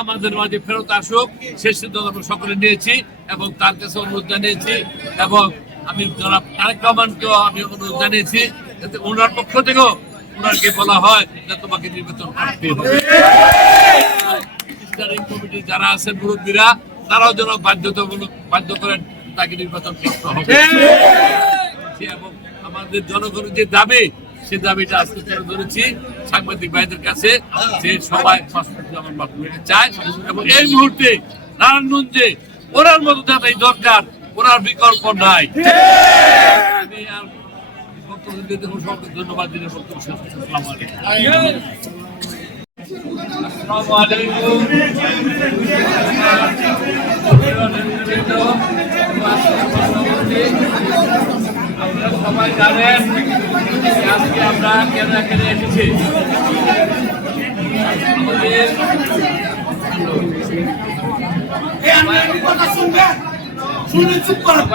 আমাদের মাঝে ফেরত আসুক সেই সিদ্ধান্ত আমরা সকলে নিয়েছি এবং তার কাছে অনুরোধ জানিয়েছি এবং আমি জনাব তারেক রহমানকেও আমি অনুরোধ জানিয়েছি যাতে ওনার পক্ষ থেকেও ওনাকে বলা হয় যে তোমাকে নির্বাচন করতে হবে। স্ট্যান্ডিং কমিটির যারা আছেন মুরব্বীরা তারাও যেন বাধ্য করেন তাকে নির্বাচন করতে হবে এবং আমাদের জনগণের যে দাবি সে দাবিটা আজকে তুলে ধরেছি সাংবাদিক ভাইদের কাছে যে সবাই চায় এবং এই মুহূর্তে নারায়ণগঞ্জে ওনার মতো যাদের দরকার ওনার বিকল্প নাই। আমি আর বক্তব্য দিতে ধন্যবাদ দিনের বক্তব্য শেষ করছি। আসসালামু আলাইকুম। আপনারা সবাই জানেন আজকে আমরা কেন এখানে এসেছি। আমাদের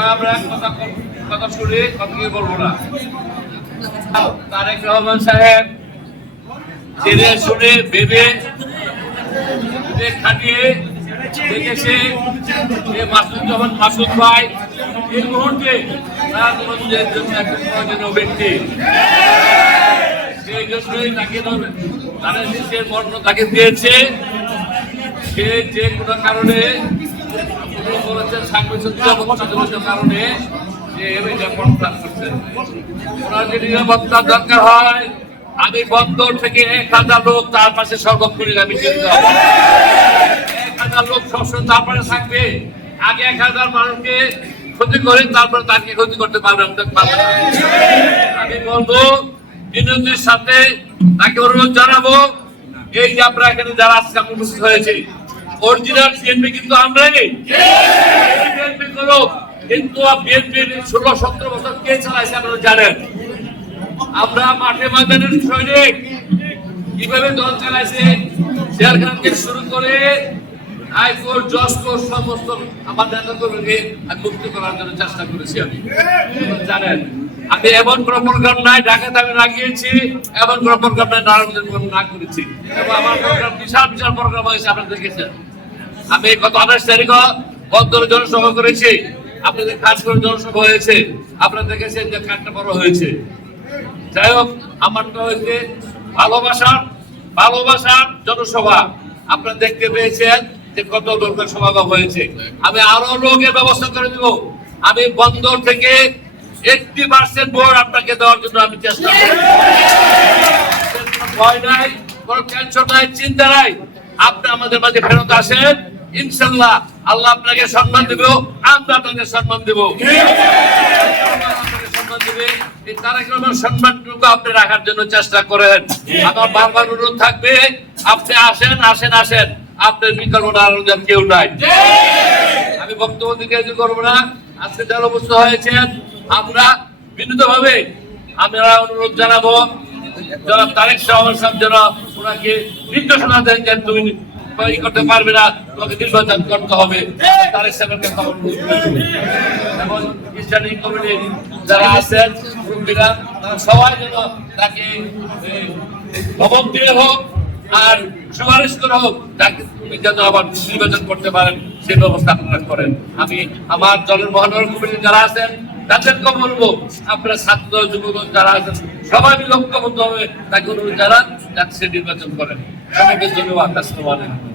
আমরা কথা শুনে কথা বলবো না। তারেক রহমান সাহেব জেনে শুনে ভেবে খাটিয়ে দেখেছে যে মাসুদ ভাই এই মুহূর্তে নারায়ণগঞ্জের জন্য একজন প্রয়োজনীয় ব্যক্তি, সেই জন্যই তাকে তারা দেশের বর্ণ তাকে দিয়েছে। সে যে কোনো কারণে বলেছেন সাংবাদিক কারণে যে নিরাপত্তা করছেন। ওনার যে নিরাপত্তার দরকার হয় আমি বন্দর থেকে 1000 লোক তার পাশে সর্বক্ষণিক আমি 1000 লোক সবসময় তার পাশে থাকবে। আগে 1000 মানুষকে ক্ষতি করে তারপরে তাকে ক্ষতি করতে পারবে না। আমি বলবো বিনোদীর সাথে তাকে অনুরোধ জানাবো এই যে আমরা এখানে যারা আজকে উপস্থিত হয়েছে অরিজিনাল বিএনপি কিন্তু আমরাই বিএনপি করো, কিন্তু বিএনপি 16-17 বছর কে চালাইছে আপনারা জানেন। আমরা মাঠে ময়দানের সৈনিক কিভাবে দল চালাইছে জেলখানাকে শুরু করে হাইকোর্ট জজকোর্ট সমস্ত আমার নেতাকর্মীকে মুক্ত করার জন্য চেষ্টা করেছি। আমি জানেন আমি এমন কোন প্রোগ্রাম নাই ঢাকাতে আমি লাগিয়েছি, এমন কোন প্রোগ্রাম নাই নারায়ণগঞ্জে না করেছি এবং আমার প্রোগ্রাম বিশাল বিশাল প্রোগ্রাম হয়েছে আপনারা দেখেছেন। আমি গত 28 তারিখ বন্দরে জনসভা করেছি, আপনাদের খাস করে জনসভা হয়েছে, আপনারা দেখেছেন যে কাঠটা বড় হয়েছে। যাই হোক আমারটা হয়েছে ভালোবাসার জনসভা। আপনারা দেখতে পেয়েছেন যে কত লোকের সমাগম হয়েছে। আমি আরো লোকের ব্যবস্থা করে দিব। আমি বন্দর থেকে 80% ভোট আপনাকে দেওয়ার জন্য আমি চেষ্টা করব। ভয় নাই, কোনো টেনশন নাই, চিন্তা নাই। আপনি আমাদের মাঝে ফেরত আসেন, ইনশাআল্লাহ আল্লাহ আপনাকে সম্মান দেব, আমরা আপনাকে সম্মান দেব। সম্মানটুকু আপনি রাখার জন্য চেষ্টা করেন। আমার বারবার অনুরোধ থাকবে আপনি আসেন আসেন আসেন, আপনার বিকল্প নারায়ণগঞ্জের কেউ নাই। আমি বক্তব্য দিকে করবো না। আজকে যারা উপস্থিত হয়েছেন আমরা বিনীতভাবে আমরা অনুরোধ জানাবো জনাব তারেক রহমান সাহেব যেন ওনাকে নির্দেশনা দেন যে তুমি করতে পারবে না, তোমাকে নির্বাচন করতে হবে। তারেক সাহেবের কথা এবং স্ট্যান্ডিং কমিটি যারা আছেন মুরব্বীরা সবাই যেন তাকে ভবন দিয়ে হোক আর সুপারিশ করে হোক তাকে যেন আবার নির্বাচন করতে পারেন সেই ব্যবস্থা আপনারা করেন। আমি আমার দলের মহানগর কমিটি যারা আছেন তাদেরকে বলবো আপনারা ছাত্র যুবদল যারা আছেন সবাই মিলে ঐক্যবদ্ধ হবে তাকে অনুরোধ জানান যাতে সে নির্বাচন করেন। সবাইকে ধন্যবাদ। আসসালামু আলাইকুম।